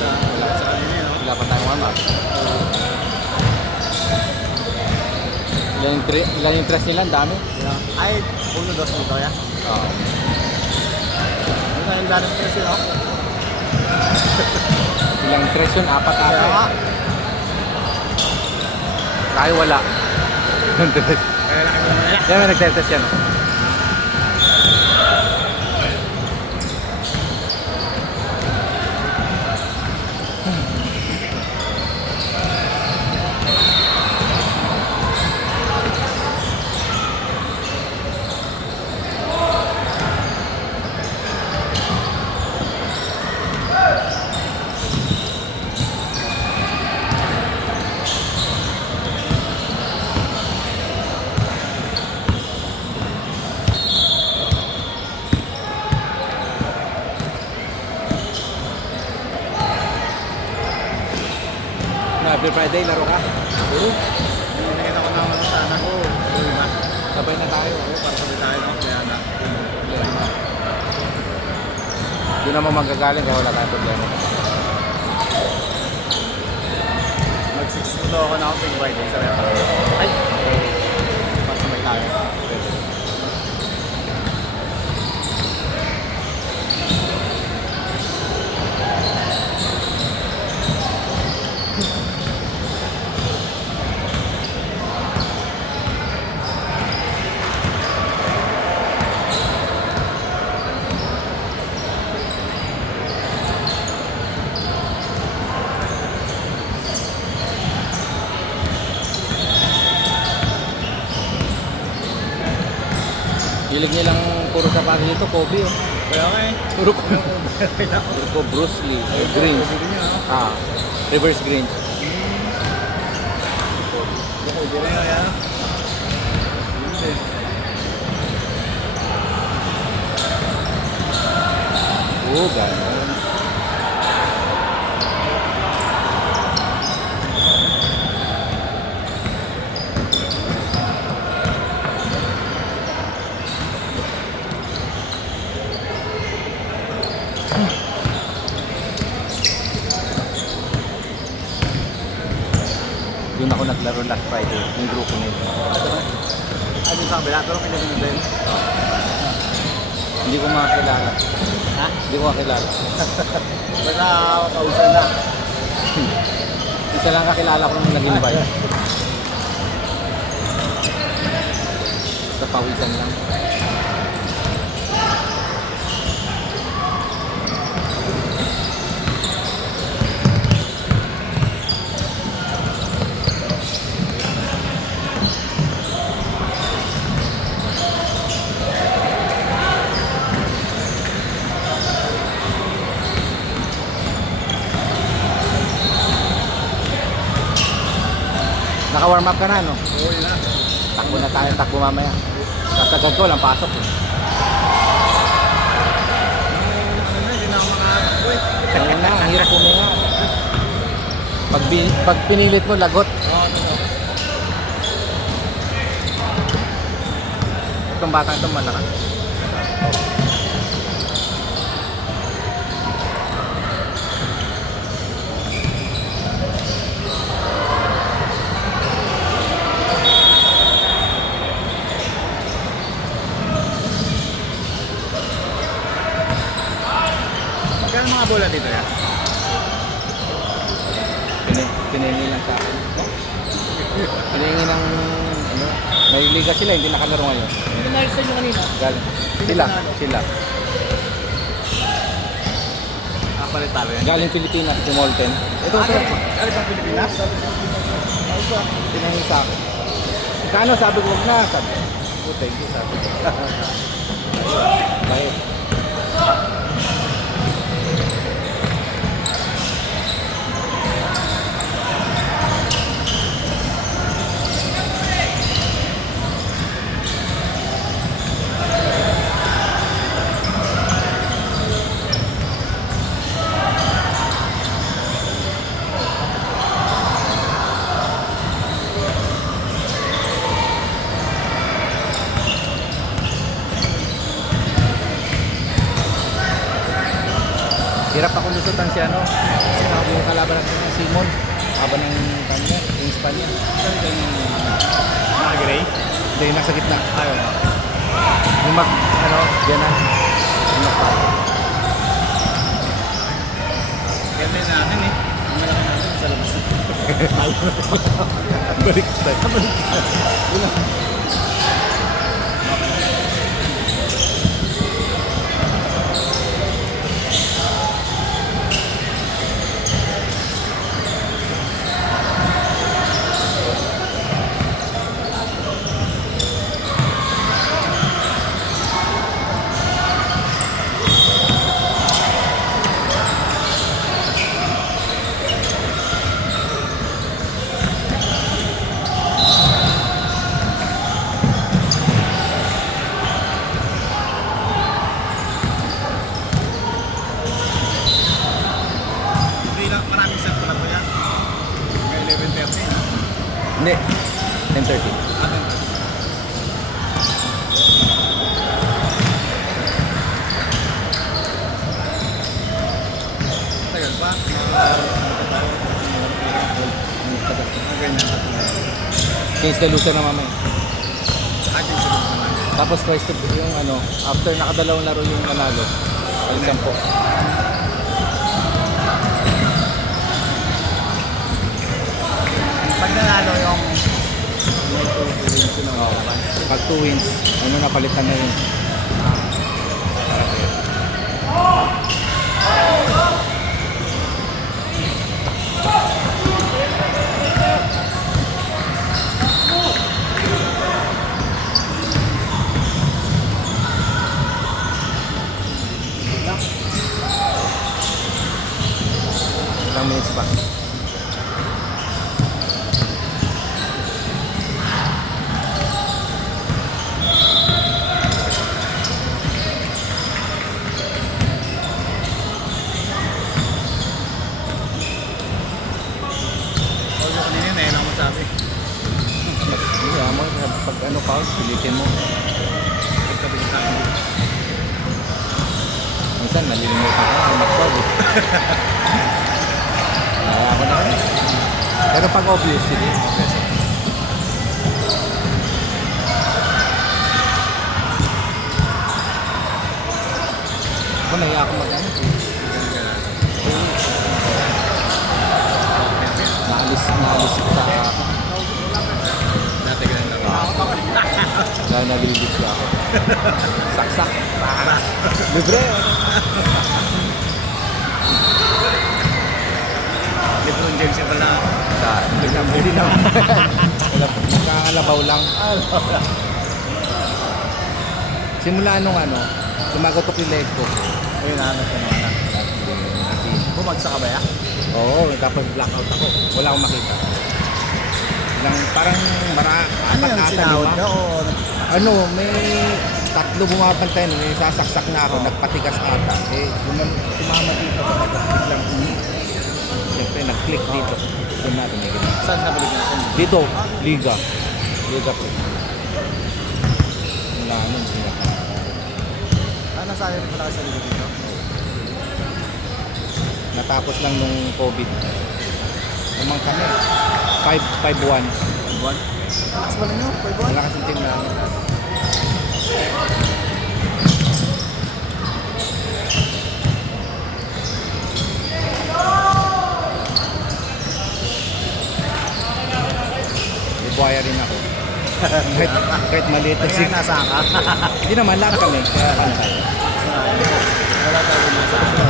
sa kanina, no? Wala pa tayong warm up. Ilan yung tres nila? Ang dami. Ay, 1, 2 dito, ya. Oo. Ano na yung dating stress yun, no? Ilang tres yun? Apat Kaya ata. nga. Tayo wala. Kaya lang kami mamaya. Yan, may nagtetest yan. Happy Friday, laro ka? Oo. Nakita ko naman sa anak ko. Oo na. Sabay na tayo. Oo, para sabi tayo, no? Kaya na. Doon naman magagaling kaya wala tayong problema. Mag-6 na ako na ako sa Friday. Sabi ako. Ay! Para sabay tayo. Hilig nilang puro sapatos dito, Kobe. Oh. Kaya nga eh. Puro Kobe. Kaya ako. Puro ko, Bruce Lee. Grinch. Sabi niya, no? Ah, reverse Grinch. Bukod din na yan. Yun din. Oo, gano'n. Doon ako naglaro last Friday, yung grupo nito. Ay, din sa kabila. Pero kailangan din. Hindi ko makakilala. Ha? Hindi ko makakilala. Basta pausan na. Isa lang kakilala ko nung nag-invite. Sa pawisan lang. Naka-warm up ka na, no? Oo, yun na. Takbo na tayo, takbo mamaya. Kasagad ko, walang pasok. Eh. Ano na, hindi na ako makahanap eh. Kaya na, ang hirap huminga. Pag pinilit mo, lagot. Oo, totoo. Itong batang itong malakas. Magkano mga bola dito ya? Pinahingi lang sa akin. Pinahingi ng, ano, may liga sila, hindi nakalaro ngayon. Hindi na sa inyo kanina. Galing. Sila, sila. Palit-talo yan. Galing Pilipinas, si Molten. Ito, ito. Ano pang Pilipinas? Pinahingi sa akin. Kano, sabi ko, huwag na. Sabi ko, oh, thank you, sabi ko. Bakit? nalusutan si ano. Yung kalaban natin ng Simon. Haba ng kanya, yung Spanya. Naka-gray? Hindi, nasa gitna. Ayun. Yung yan na. Yung Ganda natin eh. Ang malaki natin sa labas. baliktad. Hindi lang, maraming set pala to yan. May 11:30 na. Hindi, 10:30. Atin. Tagal pa. Ang ganyan. Change the loser na mamaya. Atin sa gusto naman. Tapos twice to yung after nakadalawang laro yung manalo. Ay 10. Pag nanalo yung Pag 2 wins, napalitan na yun. Ilang minutes pa? Huwag mo kanina, na lang mo sabi. Hindi, pag foul, pilitin mo. Pagkabili tayo. Minsan, nalilimutan ko mag-foul. Kaya ako na rin. Pero pag obvious, sige. Ako, naiya ako mag-ano. Naalis ko sa Dati ganun lang. dahil nalilip siya ako. Saksak. Libre. Lebron James yung pala. Hindi naman. Nakakalabaw lang. Simula nung tumagotok yung leg ko. Ayun, nahanap ko naman. Bumagsak ka ba ya? Oo, tapos blackout ako. Wala akong makita. Parang Ano yung sinahod ka o may tatlo bumabantay nun, may sasaksak na ako, nagpatigas ata. Tumama dito, tapos biglang siyempre, nag-click dito. Doon natin may ganun. saan sa balik natin? Dito, Liga. Liga po. Wala nun, Nasali rin pala ka sa liga dito? natapos lang nung COVID. Umang kami. 5-1. Buwan? Lakas ba ninyo? 5-1? Malakas yung team namin. Bubuhaya rin ako. kahit maliit na Kaya nasaan ka? Hindi naman, lahat kami. Kaya pantay. Wala tayo nasa